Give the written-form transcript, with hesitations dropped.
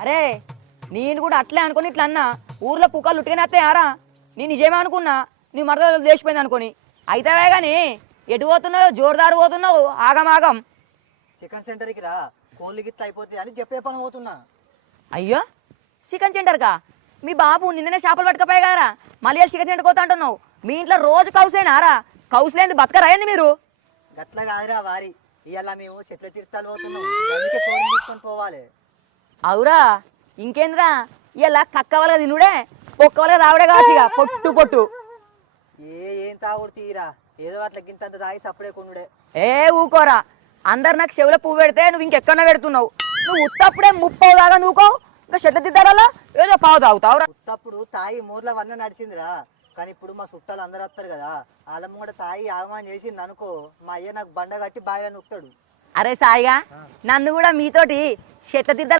అరే నేను కూడా అట్లే అనుకుని ఇట్లా అన్నా ఊర్లో పుకాలు ఉట్టుకుని వస్తాయారా నేను నిజమే అనుకున్నా నీ మరద లేచిపోయింది అనుకొని అయితేవే కానీ ఎటు పోతున్నావు జోరుదారు పోతున్నావు ఆగం చికెన్ సెంటర్కి రా కోళ్ళు గిట్ల అయిపోతాయి అని చెప్పే పని పోతున్నా. అయ్యో చికెన్ సెంటర్కా మీ బాబు నిన్ననే చేపలు పట్టుకపోయి కదరా మళ్ళీ చికెన్ సెంటర్ పోతా అంటున్నావు మీ ఇంట్లో రోజు కౌసేనారా కౌసులేంది బతకరాయండి మీరు గట్ల కాదురా వారి ఇవాళ మేము చెట్ల తీర్థాలు పోతున్నాం అందుకే కోడి తీసుకొని పోవాలి. అవురా ఇంకేంద్రా ఇలా కక్క వాళ్ళ తినుడే పొక్క వాళ్ళ రావడే కాసిగా పొట్టు ఏం తాగుడు తీరా ఏదో అట్లా గింతంత తాగి సప్పుడే కొనుడే. ఏ ఊకోరా అందరు నాకు చెవులో పువ్వు పెడితే నువ్వు ఇంకెక్కడో పెడుతున్నావు నువ్వు ఉత్తప్పుడే 30 దాకా నూకో ఇంకా చెట్ల తిద్దారాలా ఏదో పావు తాగుతావురా ఉత్తప్పుడు తాగి మూర్ల వన్న నడిచిందిరా కానీ ఇప్పుడు మా చుట్టాలు అందరు వస్తారు కదా వాళ్ళ కూడా తాగి ఆగమాన్ చేసి అనుకో మా అయ్య నాకు బండ కట్టి బాగా నొక్కుతాడు. అరే సాయిగా నన్ను కూడా మీతోటి చెట్ల తిద్ద